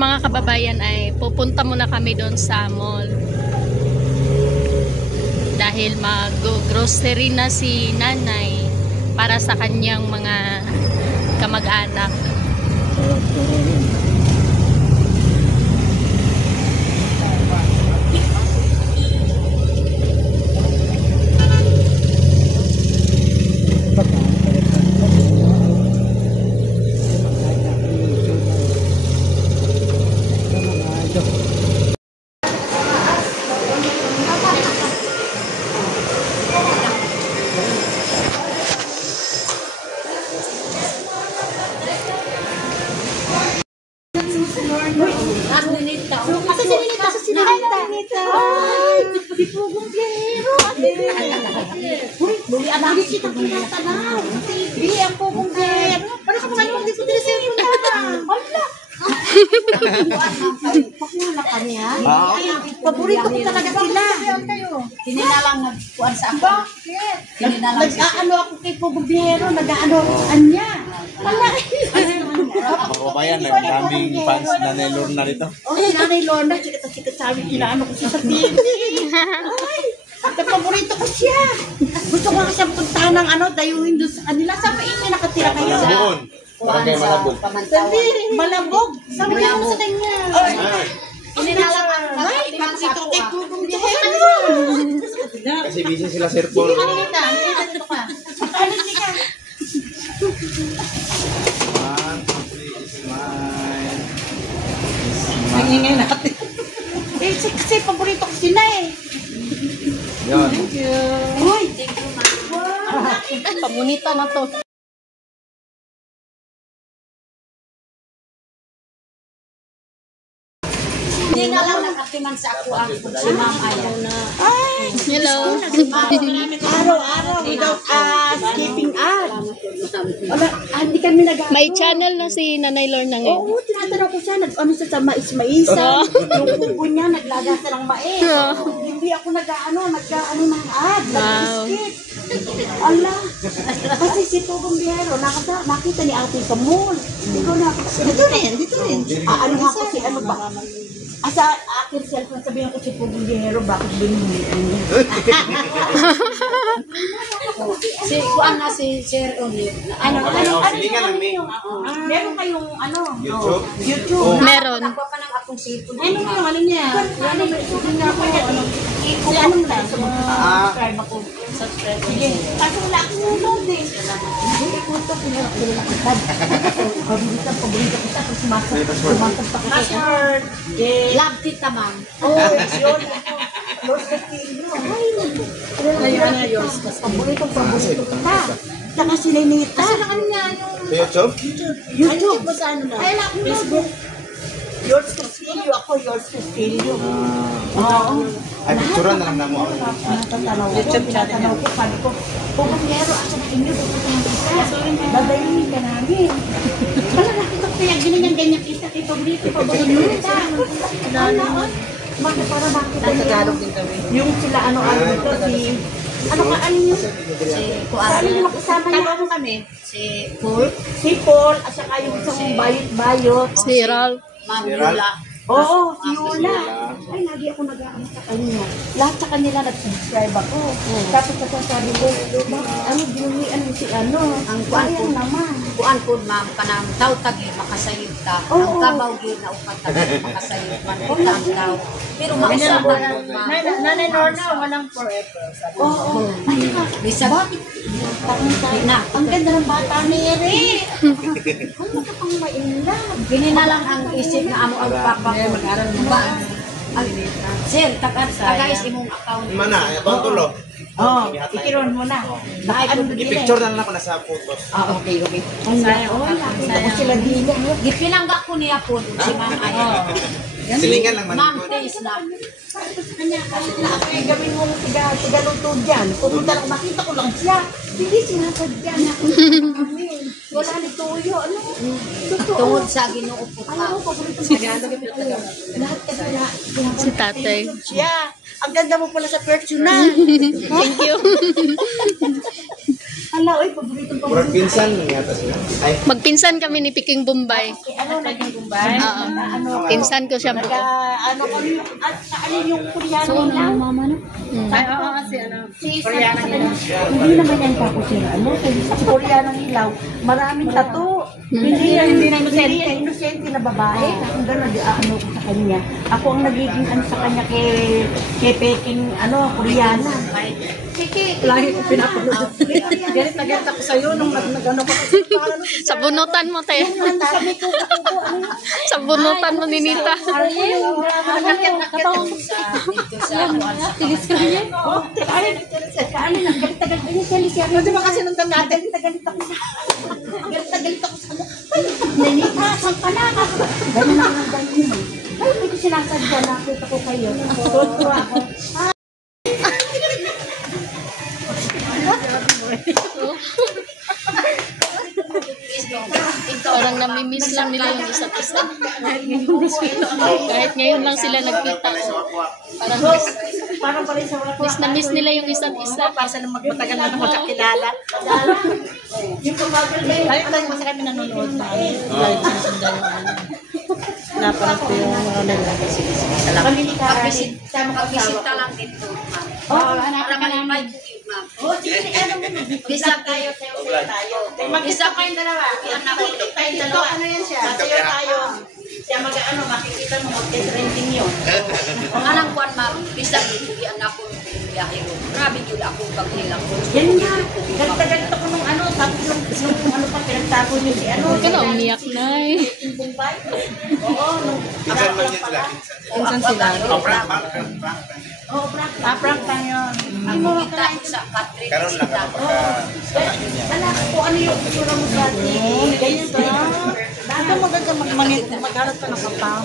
mga kababayan ay pupunta muna kami doon sa mall. Dahil mag-grocery na si nanay para sa kanyang mga kamag-anak. Lagi kita pinatanaw. TV, ang pupunggir. Paano ka naman yung dito sa iyo na? Hala! Pakula ka niya. Paborito ko talaga sila. Tininalang nagkuhan sa ako. Nag-aano ako kay Pugubiero. Nag-aano ako sa kanya. Hala! Kababayan, daming fans na Nanay Lorna rito. Oh, si Nanay Lorna. Chika-chika sabi, inaano ko siya sa TV. Ay! Paborito ko siya. Gusto ko kasi puntahan ng dayuhin doon sa kanila. Saan ba inyo nakatira kayo? Malabon. Barangay Malabog. Malabog. Sabi niya mo sa kanya. Ininalang Ay, kapsito kay Pugong Kasi busy sila, Sir Paul. Dito ka. Ano ka? One, two, three, smile. Nangingay natin. Kasi paborito ko sila eh. Yun. Thank you. Uy, thank you, ma'am. Pamunita na to. Hindi na lang nakatiman sa ako ang si Ma'am ayaw na. Ay, Hello. araw-araw without skipping ad. Wala, hindi kami May channel na si Nanay Lorna ngayon. Oo, tinatanong ko siya, nag-ano siya sa mais-maisan. Yung kubo niya, naglaga siya ng mais. Hindi ako nag-ano ng ad, nag-skip. Ala, kasi si Pugong Biyero, nakita ni ate sa mall. Ikaw na ako. Dito rin. Ano ako si ano ba? Asa akin cellphone, sabihin ko si Pugong Biyero, bakit binuhitan niya? Si kuan na si Sir Oli. Silingan lang, May. Meron kayong YouTube? YouTube. Meron. Nagpa pa ng akong cellphone. Ano yung ano niya? Ano ba? Sabihin niya ako, si ano mo lang, subscribe ako. Subscribe. Sige. Kaso wala akong load eh. Hindi ko ito pinakitad. Paborito ko siya. Sumasag pa ko. Master. Love tita ma'am. Oh, yun. Lord Castillo. Ayun na yun. Paborito ko kita. Saka si Lenita. Asa na ano niya? YouTube? YouTube. Ano sa ano na? Ay, Facebook. Yours Castillo. Ako, Yours Castillo. Oo. Ay, picturean na lang na mo. Tatanaw ko. Sabi ko, Pugong-Biyero, asa na inyo? Pupuntahan kita. Babayinin ka namin. Wala nakita ko kaya ganyan kita kay Paborito. Paborito kita. Para makita niyo. Yung sila ano dito, si... Ano yun? Si kuan. Ano yung makasama niya? Ano kami? Si Paul. Si Paul, at saka yung isang bayot-bayot. Si Ralph. Ma'am Yula. Oo, si Yula. Ay, lagi ako nag-aano sa kanya. Lahat sa kanila nag-subscribe ako. Tapos sasabi ko, ano, binuhian mo si ano. Ang kuan po naman. Kuan po ma'am kanang taw-tagi makasayod ka. Ang kabaw gyud na upat tagi makasayod man utang daw. Pero mausapan ma'am. Nanay Lorna, walang forever. Oo. Ay, Bisa na. Ang ganda ng bata ni Eri. Ano ka pang ma-inlove? Gini na lang ang isip na amo ang papa ko mag-aral mo ba? Sir, tagais imong account. Mana, abang tulo. Oo, ikiron mo na. I-picture na lang ako na sa photos. Okay. Sayang. Nakita ko sila dila. Gipilangga ko niya po si Ma'am Aya. Silingan lang man. Ma'am, taste na. Kahit na ako yung gawin mong tigaluto dyan. Pumunta lang, makita ko lang siya. Hindi sinasadya na. Wala ni Toyo. Ano? Tungod sa Ginoo po ka. Ano? Paborito siya. Lahat kasi na. Si tatay. Siya. Ang ganda mo pala sa personal. Thank you. Hala, oy, paborito. Murag pinsan yata sila. Ay, Magpinsan kami ni Piking Bombay. Ano, naging Mumbai. Ano, Pinsan ko siya buo. ano kami, at saan yung Koreano lang? Ay, oo, kasi ano. Si Koreano hindi naman yan kapusira. Ano? Si Koreano ilaw, maraming tato. Hindi na inosente na babae. Hanggang ano ko sa kanya. Ako ang nagiging ano sa kanya kay Peking, ano, Koreana. Lagi ko pinapanood. Galit na galit ako sa'yo nung nag-ano ko. Sa bunutan mo, te. Sabi ko, Sa bunutan mo, Ninita. Di ba kasi nung natin? galit ako sa Nanita, saan ka na? Ganun ako ng ganun. Ay, hindi ko sinasadya, nakita ko kayo. Tuwa ako. Parang namimiss lang nila yung isa't isa. Kahit ngayon lang sila nagkita. Parang Parang pala sa wala ko. miss na miss nila yung isa't isa. Para sa nang magmatagal na magkakilala. Yung pumagal na yun. Ay, tayo kasi kami nanonood na ano. Live sinusundan yung ano. Napanood ko yung mga nila. Kami ni Karen. Bisita lang dito, ma'am. Oo, Para malimay po yun, ma'am. Oh, sige, ano mo? Bisa tayo, sayo tayo. Mag-isa kayong dalawa. Nakikita tayong dalawa. Ano yan siya? Sasayo tayo. Siya mag-ano, makikita mo, mag-trending yun. Ang anang kuwan, ma'am, bisa dito, yan ako ng biyahe ko. Grabe yun ako pagnilang ko. Yan nga. Ganito ko nung ano, tapos nung ano pa, pinagtago niyo si ano. Huwag ka na umiyak na eh. Yung Bombay. Oo, nung Pinsan man yan sila, Pinsan sila. Oo, prank. Prank lang yun. Ako kita ko sa country. Karoon lang kapag Wala ko ano yung itsura mo dati. Ganyan ba? Ito maganda maghanap ka ng kapam.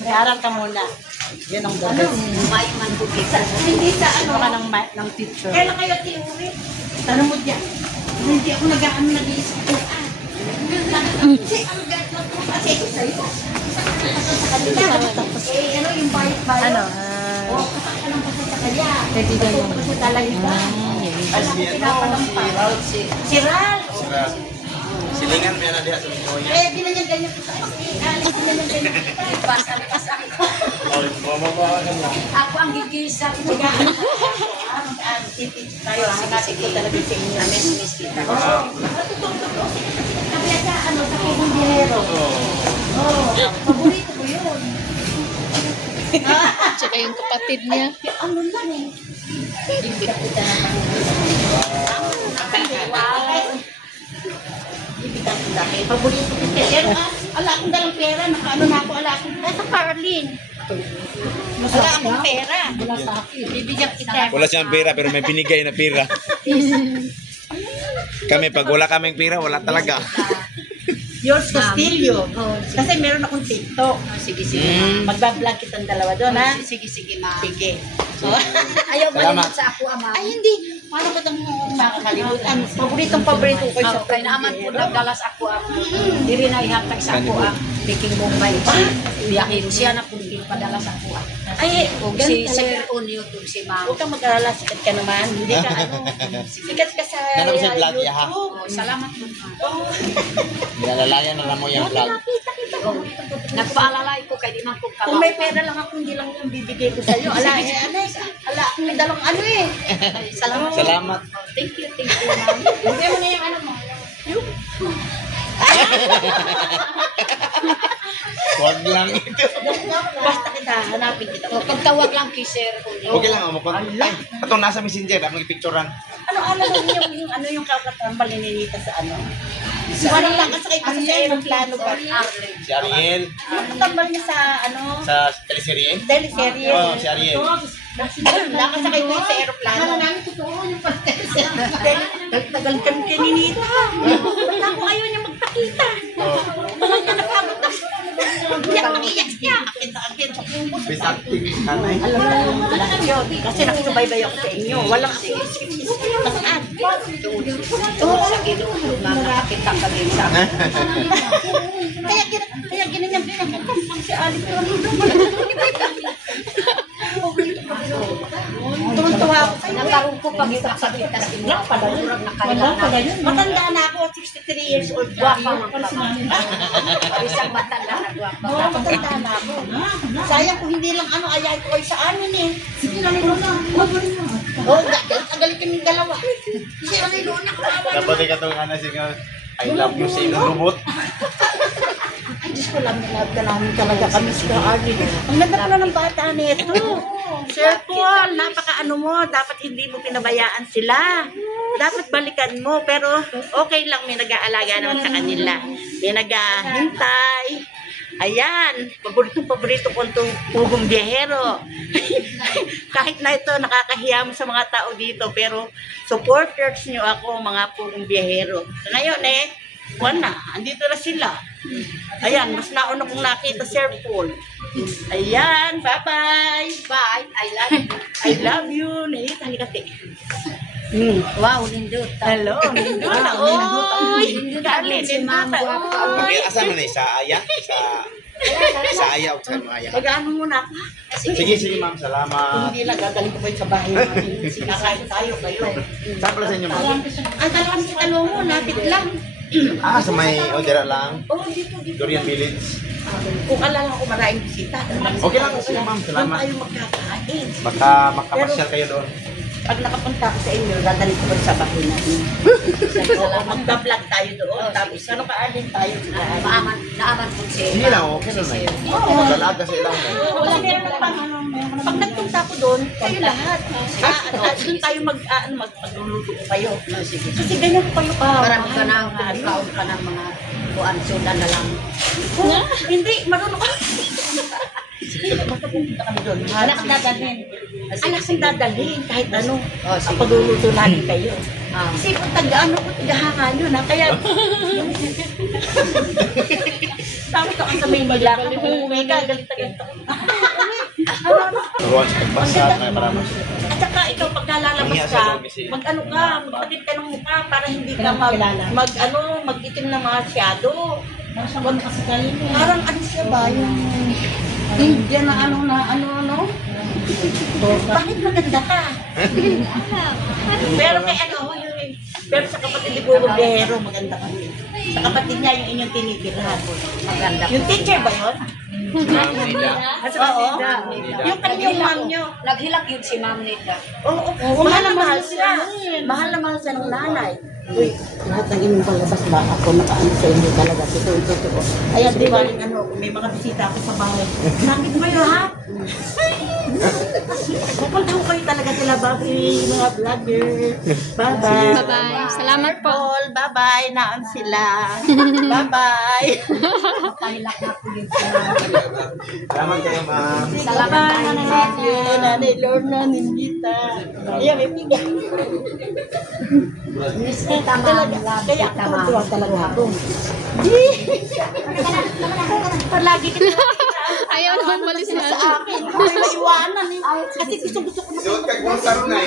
May aral ka muna. Yan ang ganda. May man po kita. Hindi sa ano. Ano ka ng teacher. Kailan kayo theory? Tanong mo dyan. Hindi ako nag-ano nag-iisip ko. Kasi ang ganda ko kasi sa'yo. Sa kanila. Eh, ano yung bayit-bayit? Ano? Oo, kasama ng basta sa kanya. Kaibigan mo. Kasi talaga. Alam ko pinapalampal. Si Ral. silingan mo yan na diha sa mga Kaya ginanyan-ganyan ko sa ginanyan-ganyan ko. Pasal-pasal. Ako ang gigisa. Tayo, hanapin ko talaga sa inyo. Miss kita. Kaya sa ano, sa Kibundinero. Oo, paborito ko yun. Tsaka yung kapatid niya. Ano lang eh. Ibitan ko dami. Paborito ko. Pero ala akong dalang pera. Nakaano na ako. Ala akong sa Carlin. Wala akong pera. Wala sa akin. Bibigyan kita. Wala siyang pera pero may binigay na pera. Kami pag wala kaming pera, wala talaga. Yours Castillo. Kasi meron akong TikTok. Sige, sige. Magbablog kitang dalawa doon, ha? Sige, sige, ma'am. Sige. Ayaw Salamat. malimot sa ako, ama. Ay, hindi. Paano ko itong makakalimutan? Paborito ko Oh, sa kaya naman po nagdalas ako ang diri na ihatag sa ako ang Peking Bombay. Iyakin siya na po padala sa ako. Ay, O ganun si talaga. Sir on YouTube, si ma'am. Huwag kang mag-alala, sikat ka naman. Hindi ka ano. Sikat ka sa Ganun si vlog, yaha. YouTube. Oh, salamat po, ma'am. Nilalalayan na mo yung vlog. Oh, nagpaalalay ko kay di man ko Kung may pera lang ako, hindi lang yung bibigay ko sa'yo. Ala, ala, akong may dalawang ano eh. Salamat. Salamat. Oh, thank you, ma'am. Bigay mo na yung ano mo. Huwag lang ito. Basta kita, hanapin kita. Oh, pagtawag lang kay Sir on YouTube. Okay lang, mo ay, ito nasa messenger, ang picturean. Ano yung ano yung kakatambal ni Ninita sa ano? Parang nakasakay pa sa aeroplano ba? Si Ariel, Yung katambal niya sa ano? sa teleserye. Teleserye. Oo, si Ariel. Nakasakay ko sa aeroplano. Ano namin totoo yung tagal kami kay Ninita. Ba't ako ayaw niya magpakita? Wala niya napagod na. Iyak niya. Akit sa kumbos. Best activist, nanay. Alam mo, yun. Kasi nakasubaybay ako sa inyo. Walang activist. Nasaan? Tungkol sa Ginoo, ma'am, nakakita ka din sa akin. Kaya ginanyan si Alip ko. Tuwan-tuwa ako. Nagkaroon ko pag-isakit kasi mo. Wala pala yun. Matanda na ako, 63 years old. Guwapa mo pa. Isang matanda na guwapa. Oo, matanda na ako. Sayang kung hindi lang ayayin ko kayo sa amin eh. Sige na nilo na. Oo, galit kami dalawa. Sige na nilo na. Dapat ikatong sigaw, I love you sa inyong lubot. Ay, Diyos ko lang, love ka namin talaga kami si Arlie. Ang ganda pala ng bata nito. Sir Paul, napaka-ano mo, dapat hindi mo pinabayaan sila. Dapat balikan mo, pero okay lang, may nag-aalaga naman sa kanila. May nag-ahintay. Ayan, paborito ko itong pugong biyahero. Kahit na ito, nakakahiya mo sa mga tao dito, pero supporters nyo ako, mga pugong biyahero. So, ngayon wala, andito na sila. Ayan, mas nauna kong nakita Sir Paul. Ayan, bye-bye. Bye. I love you. I love you. Nahita, halikate. Wow, nindot. Hello, Ninduta. Oy, Darlene, Ninduta. Asa mo na sa aya? Sa aya o sa aya? Mag-ano muna ako. Sige, ma'am. Salamat. Hindi lang, gagaling ko pa yun sa bahay namin. Sinakain tayo kayo. Saan pala sa inyo, ma'am? Ang dalawang si Talo mo, lapit lang. Sa may Odera lang. Oh, dito. Durian Village. Kung alala ko maraming bisita. Okay lang. Sige, ma'am. Doon Salamat. tayo magkakain. Baka makapasyal kayo doon. Pag nakapunta ako sa inyo, dadalik ko sa bahay namin. Mag-vlog tayo doon. Tapos, ano kaanin tayo? Naaman po siya. Hindi lang, okay na na. Magalaga sila mo. Wala meron pang pag nagpunta ko doon, kayo lahat. Doon tayo magluluto ko kayo. Kasi ganyan ko kayo Marami ka na, kaon ka ng mga buwan, sudan na lang. Hindi, marunong ka. Basta pumunta kami doon. Anak ang dadalhin. Anak ang dadalhin kahit ano. Pagluluto namin kayo. Kasi kung taga-ano ko, taga-hanga nyo na. Kaya, sabi ko sa may Manila, kung uwi ka, galit-galit ako. Turuan sa pagbasa, may maraming. At saka ikaw pagkalalabas ka, mag-ano ka, magpatid ka ng mukha para hindi ka mag-itim na masyado. Parang ano siya ba, yung Indian na ano. Bakit maganda ka? Pero sa kapatid ni Puro Biyahero, maganda ka. Sa kapatid niya, yung inyong tinitirahan. Maganda. Yung teacher ba yun? Oo. Yung kanyang mom nyo. Naghilak yun si Ma'am Nita. Oo, mahal na mahal siya. Mahal na mahal siya ng nanay. Uy, lahat ng inyong palabas ba ako nakaano sa inyo talaga. Totoo. Ayan, di ba, may mga bisita ako sa bahay. Nakit mo kayo, ha? Pupunta ko kayo talaga sila, Bobby, mga vlogger. Bye-bye. Bye-bye. Salamat po. Paul, bye-bye. Naan sila. Bye-bye. Pahilak na po yun si Ma'am. Salamat kayo, ma'am. Salamat, Nanay. Nanay Lorna, Ninjita. Ayan, may piga. Miss Nita, Ma'am. Kaya ako tuwa talaga ako. Palagi kita Ayaw naman malis na. sa akin. Ay, maiwanan eh. Kasi gusto ko na. Suot kag bulsa ron na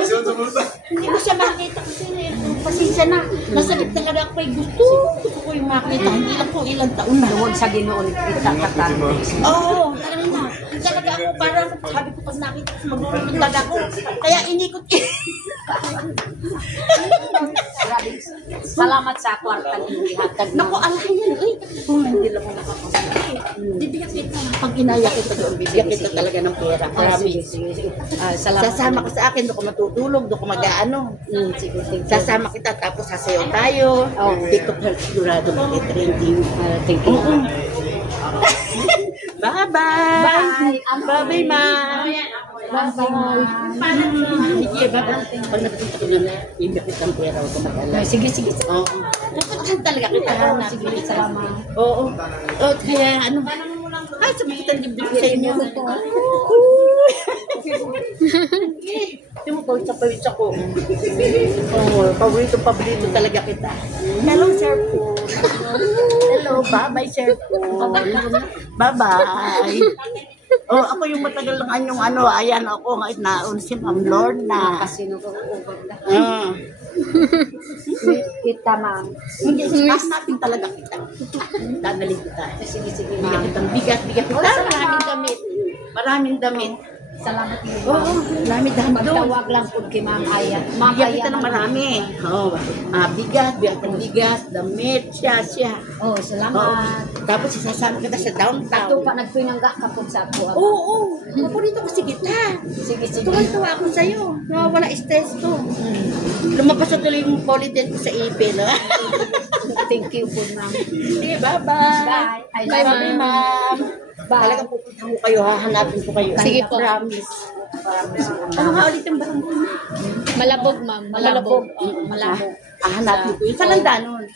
Suot sa bulsa. Hindi ko siya makita kasi pasensya na. Nasa gitna ka na ako ay gusto ko yung makita. Hindi lang po ilang taon na. Huwag sa ginoon, itakatan. Oo, talaga na. Talaga ako parang sabi ko pag nakita ko maglulunod talaga ako. Kaya inikot Salamat sa kwarta ni Hatag. Naku, alahin yan. Uy, kung hindi lang ako nakakasakit. Bibigyan kita. Pag inaya kita doon, bibigyan kita talaga ng pera. Promise. Salamat. Sasama ka sa akin, doon ko matutulog, doon ko mag-ano. Sasama kita, tapos sasayaw tayo. Hindi ko sigurado mag-trending. Thank you. Bye-bye! Bye! Bye-bye, ma! Bye-bye! Sige, bye-bye. Pag nakapunta ko na, bibigyan kita ng pera, huwag ka mag-alala. Sige. Oo. Pupuntahan talaga kita. Sige, salamat. Oo. Kaya ano, ay, sabi kita dibdib sa inyo. Hindi mo pawis ako. Oo, paborito talaga kita. Hello, Sir Paul. Hello, bye-bye, Sir Paul. Bye-bye. Oh, ako yung matagal lang anyong ayan ako, ngayon naon si Ma'am Lorna. Kasi nag-uubag na. Kita, Ma'am. Hindi, mas natin talaga kita. Dadalhin kita. Sige, Bigyan Ma'am. kitang bigat kita. Maraming damit. Salamat mo. Oo, dami-dami doon. Magtawag lang po kay Ma'am Aya. Ma'am Bigyan Aya kita ng marami. Oo, bigas, damit, siya. Oh, salamat. Tapos isasama kita sa Ato downtown. pa nagpinangga ka po sa ako. Oo, paborito kasi kita. Sige, sige. Tuwan-tuwa ako sa'yo. Nawawala stress ko. Lumabas na tuloy yung polyden ko sa ipin. Thank you po, Ma'am. Sige, bye-bye. Bye. I Bye, love you, Ma'am. Bye. Talagang pupunta ko kayo, hahanapin ko kayo. Sige Kahit po. Promise. Ano nga ulit yung barangay? Malabog, ma'am. Malabog. Malabog. Hanapin ko yun. Sa Landanon.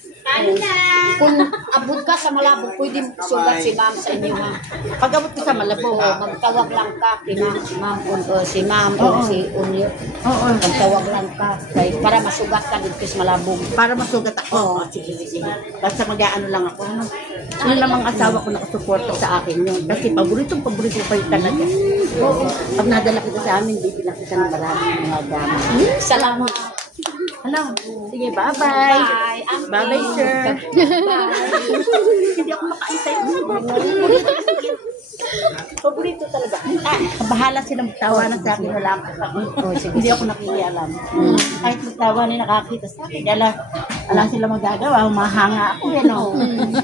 Kung abot ka sa Malabog, pwede sugat si Ma'am sa inyo, Ma'am. Pag-abot ko sa Malabo. Oo, magtawag lang ka kay Ma'am, si Ma'am o si Unyo. Oo. Magtawag lang ka para masugat ka dito sa Malabog. Para masugat ako. Sige. Basta mag-ano lang ako. Yun lang ang asawa ko nakasuporta sa akin yun. Kasi paborito ko kayo talaga. Oo. Pag nadala kita sa amin, bibilang kita ng maraming mga gamit. Salamat. Ano? Sige, bye-bye. Bye. Bye-bye, sir. Hindi ako makaisa yun. Paborito talaga. Bahala silang magtawanan sa akin. Wala ako. Hindi ako nakikialam. Kahit magtawanan, nakakita sa akin. Wala sila magagawa. Humahanga ako.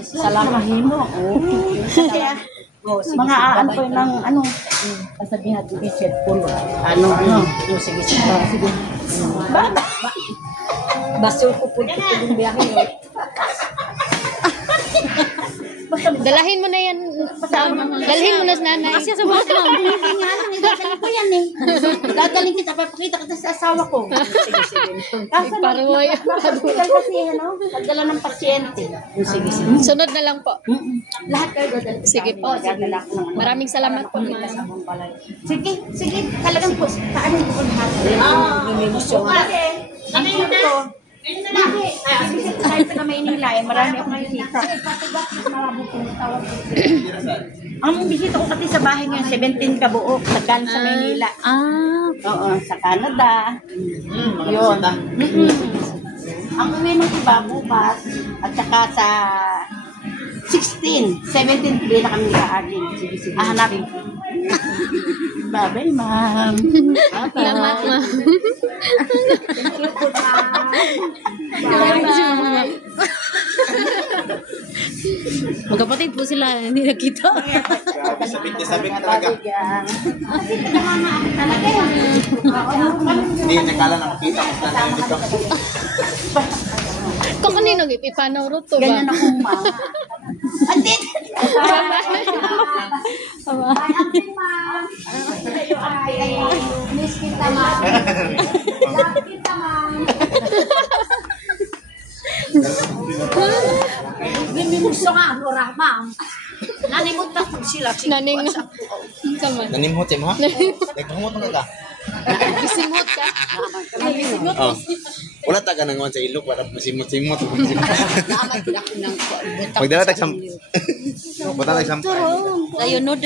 Salamat. Mahimo. Kaya, mga ano ko ng sabihin natin, t-shirt full. Sige. Sige. Bye. Baso ko po yung biyahe nyo. Dalahin mo na yan. Dalhin mo na sa nanay. Kasi sa mga Dadalhin ko yan eh. Dadalhin kita, papakita kita sa asawa ko. Kasi Iparuway. hospital kasi, nagdala ng pasyente. Sige. Sunod na lang po. Lahat kayo dadalhin. Sige po. Dadala ko ng Maraming salamat po, ma'am. Sige. Talagang po, paano ko lahat? Ano yun ko? Kahit sa Maynila, marami ako nakikita. Ang bisita ko kasi sa bahay ngayon, 17 kabuok, nagkaan sa Maynila. Oo, sa Canada. Yun. Ang uwi ng iba bukas, at saka sa 16, 17 din na kami nag-aaging. Sige. Hanapin ko. Bye-bye, ma'am. Salamat, ma'am. Magkapatid po sila. Hindi nakita. Grabe, sabik talaga. Hindi, nakala na makita ko na dito. Kung kanino ipanaw ro to ba? Ganyan ako, ma'am. Atin! Miss kita, Ma'am. Love kita, Ma'am. Gusto nga, Nora, Ma'am. Nanimot na po sila. Naning. Sama. Nanimhot mo ha? Nagkamot mo ka. Gisimot ka. Oh. Wala ta ka nangon sa ilok para masimot-simot. Naman din ako ng butang. Pagdala tag sam. Butang tag sam. Ayun, no,